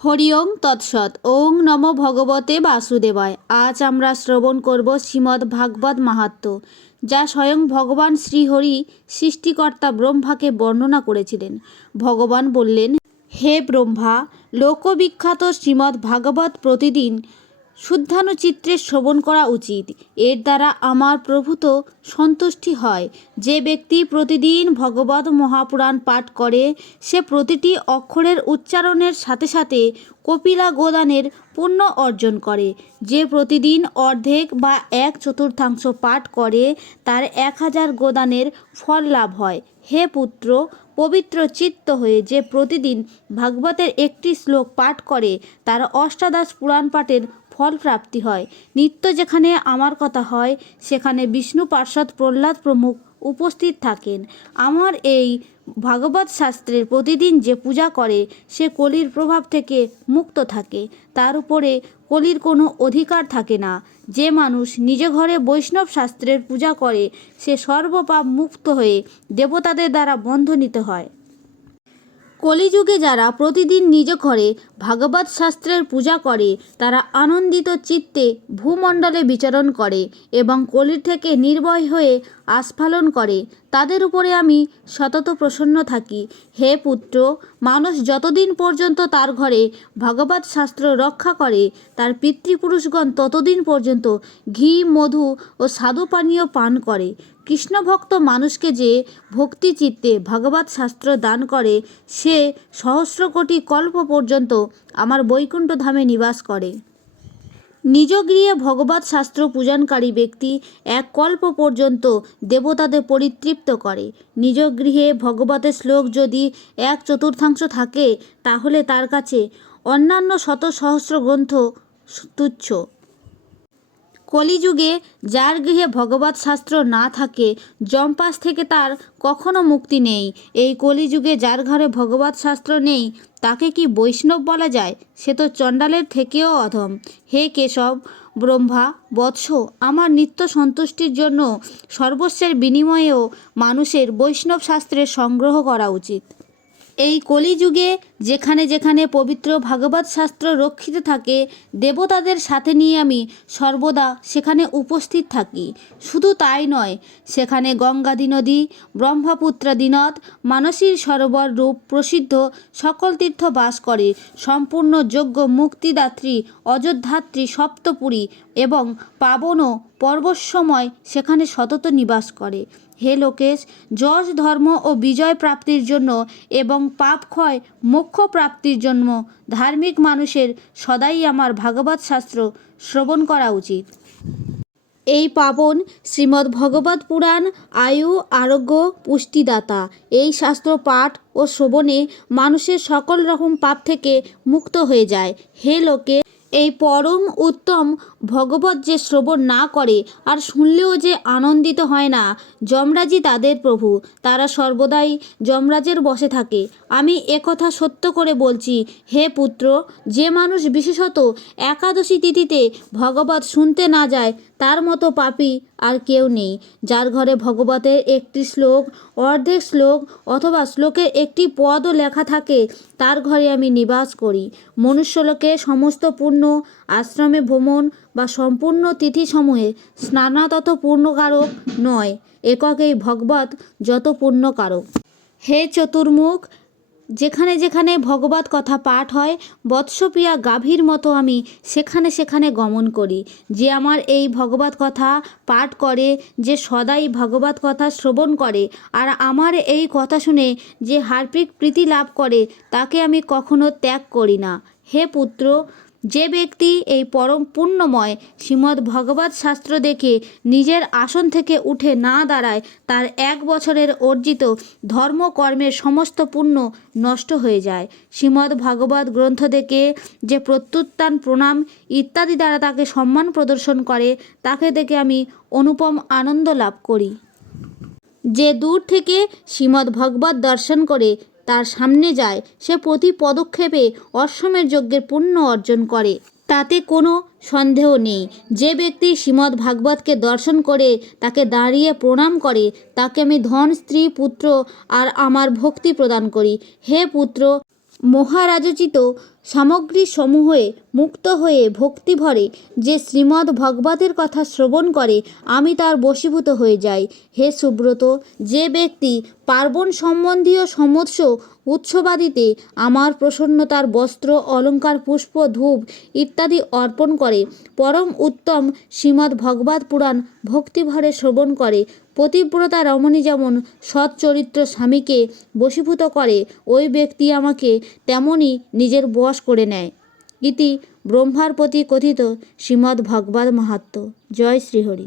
হরি ওং তৎসৎ। ওং নমো ভগবতে বাসুদেবায়। আজ আমরা শ্রবণ করব শ্রীমদ্ ভাগবত মাহাত্ম্য, যা স্বয়ং ভগবান শ্রীহরি সৃষ্টিকর্তা ব্রহ্মাকে বর্ণনা করেছিলেন। ভগবান বললেন, হে ব্রহ্মা, লোকবিখ্যাত শ্রীমদ্ ভাগবত প্রতিদিন শুদ্ধানুচিত্তে শ্রবণ করা উচিত। এর দ্বারা আমার প্রভূত সন্তুষ্টি হয়। যে ব্যক্তি প্রতিদিন ভগবত মহাপুরাণ পাঠ করে, সে প্রতিটি অক্ষরের উচ্চারণের সাথে সাথে কপিলা গোদানের পুণ্য অর্জন করে। যে প্রতিদিন অর্ধেক বা 1/4 পাঠ করে, তার 1000 গোদানের ফল লাভ হয়। হে পুত্র, পবিত্র চিত্ত হয়ে যে প্রতিদিন ভাগবতের একটি শ্লোক পাঠ করে, তার অষ্টাদশ পুরাণ পাঠের ফল প্রাপ্তি হয়। নিত্য যেখানে আমার কথা হয়, সেখানে বিষ্ণু পার্ষদ প্রহ্লাদ প্রমুখ উপস্থিত থাকেন। আমার এই ভাগবত শাস্ত্রের প্রতিদিন যে পূজা করে, সে কলির প্রভাব থেকে মুক্ত থাকে। তার উপরে কলির কোনো অধিকার থাকে না। যে মানুষ নিজ ঘরে বৈষ্ণব শাস্ত্রের পূজা করে, সে সর্বপাপ মুক্ত হয়ে দেবতাদের দ্বারা বন্ধনীত হয়। কলিযুগে যারা প্রতিদিন নিজ ঘরে ভাগবত শাস্ত্রের পূজা করে, তারা আনন্দিত চিত্তে ভূমণ্ডলে বিচরণ করে এবং কলির থেকে নির্ভয় হয়ে আস্ফালন করে। তাদের উপরে আমি সতত প্রসন্ন থাকি। হে পুত্র, মানুষ যতদিন পর্যন্ত তার ঘরে ভগবত শাস্ত্র রক্ষা করে, তার পিতৃপুরুষগণ ততদিন পর্যন্ত ঘি, মধু ও স্বাদু পানীয় পান করে। কৃষ্ণভক্ত মানুষকে যে ভক্তি চিত্তে ভগবত শাস্ত্র দান করে, সে সহস্র কোটি কল্প পর্যন্ত আমার বৈকুণ্ঠ ধামে নিবাস করে। নিজ গৃহে ভগবত শাস্ত্র পূজনকারী ব্যক্তি 1 কল্প পর্যন্ত দেবতাদের পরিতৃপ্ত করে। নিজ গৃহে ভগবতের শ্লোক যদি 1/4 থাকে, তাহলে তার কাছে অন্যান্য শত সহস্র গ্রন্থ তুচ্ছ। কলিযুগে যার গৃহে ভগবত শাস্ত্র না থাকে, যমপাশ থেকে তার কখনো মুক্তি নেই। এই কলিযুগে যার ঘরে ভগবত শাস্ত্র নেই, তাকে কি বৈষ্ণব বলা যায়? সে তো চণ্ডালের থেকেও অধম। হে কেশব, ব্রহ্মা বৎস, আমার নিত্য সন্তুষ্টির জন্য সর্বস্বের বিনিময়েও মানুষের বৈষ্ণব শাস্ত্রের সংগ্রহ করা উচিত। এই কলিযুগে যেখানে যেখানে পবিত্র ভাগবত শাস্ত্র রক্ষিত থাকে, দেবতাদের সাথে নিয়ে আমি সর্বদা সেখানে উপস্থিত থাকি। শুধু তাই নয়, সেখানে গঙ্গাদি নদী, ব্রহ্মপুত্রাদি নদ, মানসীর সরোবর রূপ প্রসিদ্ধ সকল তীর্থ বাস করে। সম্পূর্ণ যোগ্য মুক্তিদাত্রী অযোধ্যাত্রী সপ্তপুরী এবং পাবন পর্বতসময় সেখানে সতত নিবাস করে। হে লোকেশ, যশ, ধর্ম ও বিজয় প্রাপ্তির জন্য এবং পাপ ক্ষয় মোক্ষ প্রাপ্তির জন্য ধার্মিক মানুষের সদাই আমার ভাগবত শাস্ত্র শ্রবণ করা উচিত। এই পাবন শ্রীমদ্ ভগবত পুরাণ আয়ু, আরোগ্য, পুষ্টিদাতা। এই শাস্ত্র পাঠ ও শ্রবণে মানুষের সকল রকম পাপ থেকে মুক্ত হয়ে যায়। হে লোকে, এই পরম উত্তম ভগবত যে শ্রবণ না করে আর শুনলেও যে আনন্দিত হয় না, যমরাজই তাদের প্রভু। তারা সর্বদাই যমরাজের বশে থাকে। আমি একথা সত্য করে বলছি। হে পুত্র, যে মানুষ বিশেষত একাদশী তিথিতে ভগবত শুনতে না যায়, তার মতো পাপী আর কেউ নেই। যার ঘরে ভগবতের একটি শ্লোক, অর্ধেক শ্লোক অথবা শ্লোকের একটি পদও লেখা থাকে, তার ঘরে আমি নিবাস করি। মনুষ্যলোকে সমস্ত পুণ্য, আশ্রমে ভ্রমণ বা সম্পূর্ণ তিথিসমূহে স্নানা তত পূর্ণকারক নয়, এককেই ভগবত যত পুণ্যকারক। হে চতুর্মুখ, যেখানে যেখানে ভগবত কথা পাঠ হয়, বৎসপ্রিয়া গাভীর মতো আমি সেখানে সেখানে গমন করি। যে আমার এই ভগবত কথা পাঠ করে, যে সদাই ভগবত কথা শ্রবণ করে, আর আমার এই কথা শুনে যে হার্পিক প্রীতি লাভ করে, তাকে আমি কখনো ত্যাগ করি না। হে পুত্র, যে ব্যক্তি এই পরম পুণ্যময় শ্রীমদ্ ভগবত শাস্ত্র দেখে নিজের আসন থেকে উঠে না দাঁড়ায়, তার 1 বছরের অর্জিত ধর্মকর্মের সমস্ত পুণ্য নষ্ট হয়ে যায়। শ্রীমদ্ ভাগবত গ্রন্থ দেখে যে প্রত্যুত্থান, প্রণাম ইত্যাদি দ্বারা তাকে সম্মান প্রদর্শন করে, তাকে দেখে আমি অনুপম আনন্দ লাভ করি। যে দূর থেকে শ্রীমদ্ ভগবত দর্শন করে তার সামনে যায়, সে প্রতি পদক্ষেপে অশ্বমের যজ্ঞের পুণ্য অর্জন করে, তাতে কোনো সন্দেহ নেই। যে ব্যক্তি শ্রীমদ্ ভাগবতকে দর্শন করে তাকে দাঁড়িয়ে প্রণাম করে, তাকে আমি ধন, স্ত্রী, পুত্র আর আমার ভক্তি প্রদান করি। হে পুত্র, মহারাজোচিত সামগ্রী সমূহে মুক্ত হয়ে ভক্তিভরে যে শ্রীমদ্ ভগবতের কথা শ্রবণ করে আমি তার বশীভূত হয়ে যাই। হে সুব্রত, যে ব্যক্তি পার্বণ সম্বন্ধীয় সমস্ত উৎসবাদিতে আমার প্রসন্নতার বস্ত্র, অলঙ্কার, পুষ্প, ধূপ ইত্যাদি অর্পণ করে, পরম উত্তম শ্রীমদ্ ভগবত পুরাণ ভক্তিভরে শ্রবণ করে, পতিব্রতা রমণী যেমন সচ্চরিত্র স্বামীকে বশীভূত করে, ওই ব্যক্তি আমাকে তেমনই নিজের বশ করে নেয়। ইতি ব্রহ্মার প্রতি কথিত শ্রীমদ্ ভগবত মাহাত্ম্য। জয় শ্রীহরি।